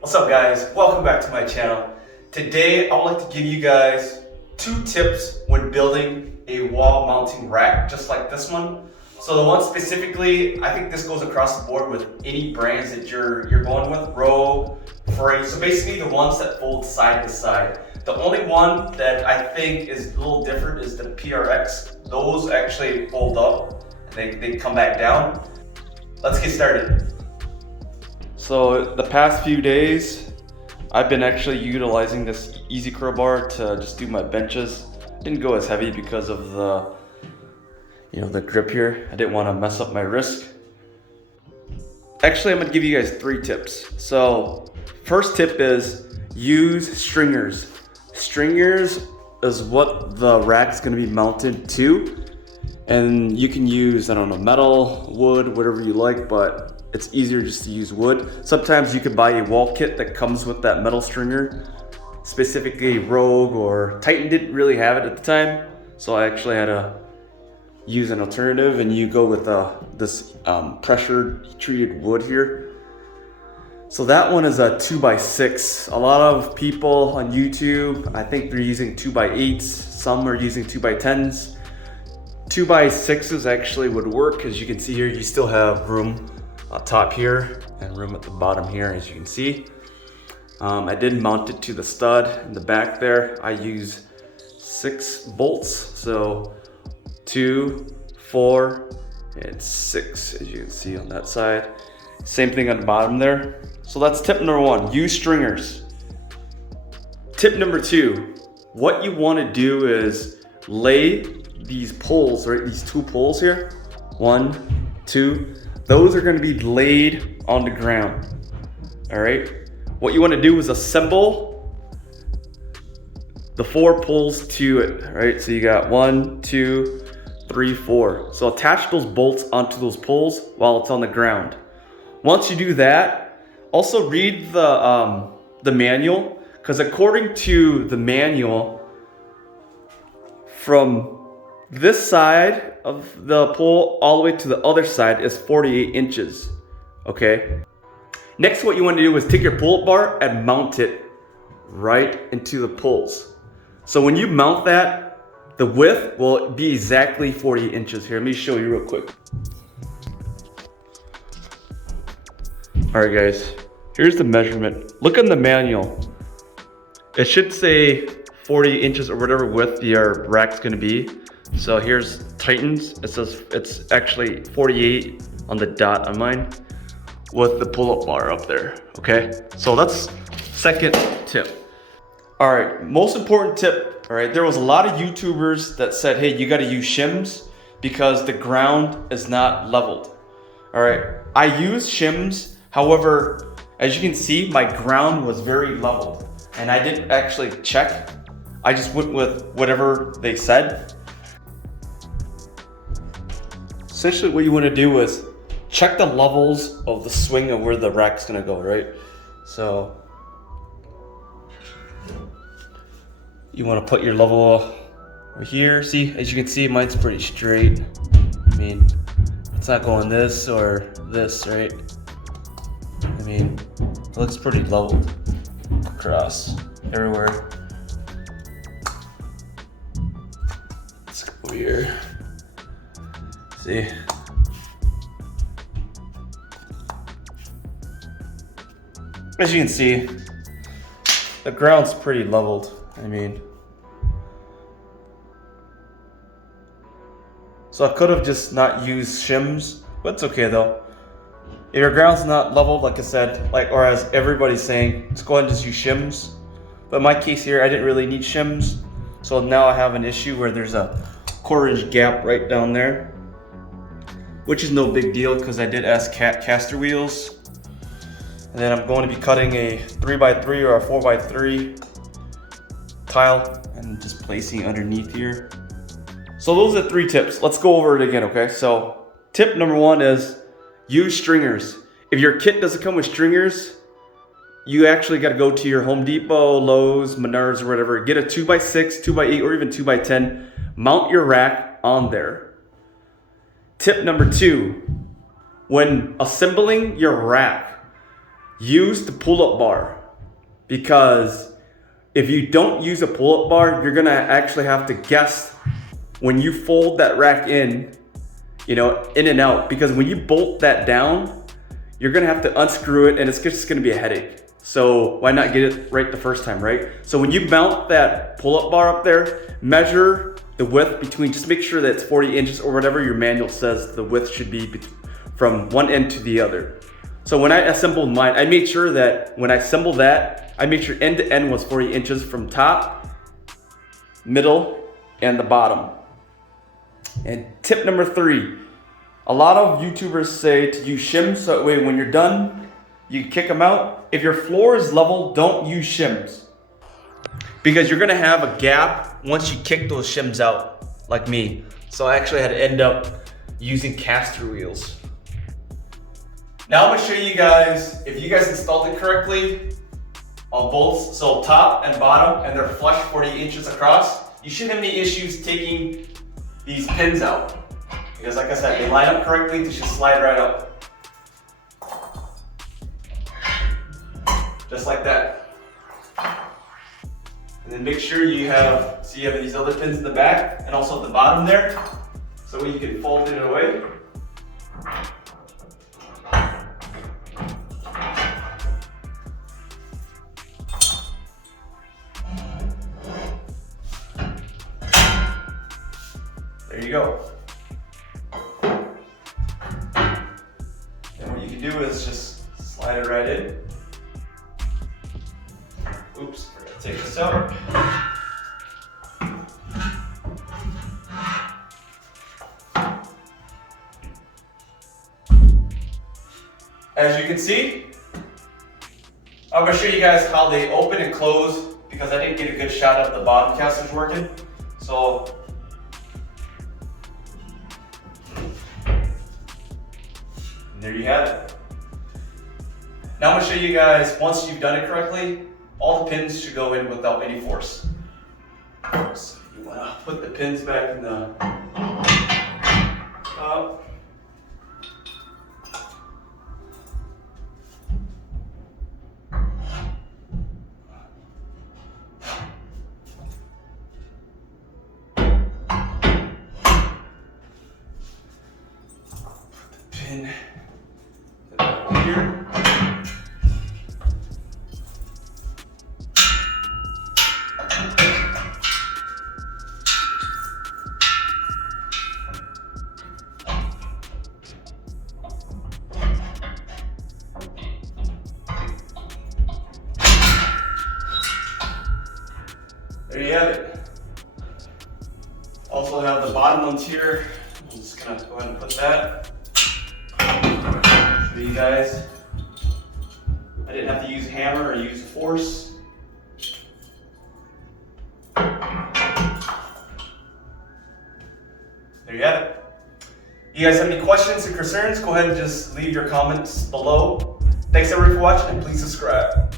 What's up guys, welcome back to my channel. Today I would like to give you guys 2 tips when building a wall mounting rack just like this one. So the one specifically, I think this goes across the board with any brands that you're going with, Fray. So basically the ones that fold side to side. The only one that I think is a little different is the TRRS. Those actually fold up and they come back down. Let's get started. So the past few days, I've been actually utilizing this easy crowbar to just do my benches. Didn't go as heavy because of the grip here. I didn't want to mess up my wrist. Actually, I'm gonna give you guys 3 tips. So first tip is use stringers. Stringers is what the rack's gonna be mounted to. And you can use, I don't know, metal, wood, whatever you like, but it's easier just to use wood. Sometimes you could buy a wall kit that comes with that metal stringer. Specifically Rogue or Titan didn't really have it at the time, so I actually had to use an alternative, and you go with this pressure treated wood here. So that one is a 2x6. A lot of people on YouTube, I think they're using 2x8s, some are using 2x10s. 2x6s actually would work. As you can see here, you still have room top here and room at the bottom here, as you can see. I did mount it to the stud in the back there. I use 6 bolts, so 2, 4, and 6, as you can see on that side. Same thing on the bottom there. So that's tip number 1, use stringers. Tip number 2, what you want to do is lay these poles, right? These 2 poles here, 1, 2. Those are going to be laid on the ground. All right. What you want to do is assemble the 4 poles to it. All right. So you got 1, 2, 3, 4. So attach those bolts onto those poles while it's on the ground. Once you do that, also read the manual, because according to the manual, from this side of the pole all the way to the other side is 48 inches, okay? Next, what you want to do is take your pull-up bar and mount it right into the poles. So when you mount that, the width will be exactly 48 inches. Here, let me show you real quick. All right, guys, here's the measurement. Look in the manual. It should say 40 inches or whatever width your rack's gonna be. So here's Titan's. It says it's actually 48 on the dot on mine with the pull-up bar up there, okay? So that's second tip. All right, most important tip, all right? There was a lot of YouTubers that said, hey, you gotta use shims because the ground is not leveled. All right, I use shims. However, as you can see, my ground was very leveled and I didn't actually check. I just went with whatever they said. Essentially what you want to do is check the levels of the swing of where the rack's gonna go, right? So you want to put your level over here. See, as you can see, mine's pretty straight. I mean, it's not going this or this, right? I mean, it looks pretty leveled across everywhere. Let's go over here. See? As you can see, the ground's pretty leveled. I mean, so I could have just not used shims, but it's okay though. If your ground's not leveled, like I said, or as everybody's saying, just go ahead and just use shims. But in my case here, I didn't really need shims. So now I have an issue where there's a 1/4-inch gap right down there, which is no big deal because I did ask caster wheels. And then I'm going to be cutting a 3x3 or a 4x3 tile and just placing underneath here. So those are the 3 tips. Let's go over it again, okay? So tip number 1 is use stringers. If your kit doesn't come with stringers, you actually got to go to your Home Depot, Lowe's, Menards, or whatever. Get a 2x6, 2x8, or even 2x10. Mount your rack on there. Tip number 2, when assembling your rack, use the pull-up bar, because if you don't use a pull-up bar, you're gonna actually have to guess when you fold that rack in, you know, in and out, because when you bolt that down, you're gonna have to unscrew it and it's just gonna be a headache. So why not get it right the first time, right? So when you mount that pull-up bar up there, measure the width between, just make sure that it's 40 inches or whatever your manual says the width should be from one end to the other. So when I assembled mine, I made sure that when I assembled that, I made sure end to end was 40 inches from top, middle, and the bottom. And tip number 3, a lot of YouTubers say to use shims, so that way when you're done, you kick them out. If your floor is level, don't use shims, because you're gonna have a gap once you kick those shims out, like me. So I actually had to end up using caster wheels. Now I'm gonna show you guys, if you guys installed it correctly on both, so top and bottom, and they're flush 40 inches across, you shouldn't have any issues taking these pins out. Because like I said, they line up correctly, they should slide right up. Just like that. And then make sure you have, so you have these other pins in the back and also at the bottom there, so you can fold it away. There you go. And what you can do is just slide it right in. Oops, forgot to take this out. As you can see, I'm going to show you guys how they open and close, because I didn't get a good shot of the bottom casters working. So there you have it. Now I'm going to show you guys, once you've done it correctly, all the pins should go in without any force. So you want to put the pins back in the top. Put the pin here. There you have it. Also have the bottom ones here. I'm just gonna go ahead and put that. Show you guys. I didn't have to use a hammer or use force. There you have it. You guys have any questions or concerns? Go ahead and just leave your comments below. Thanks everyone for watching, and please subscribe.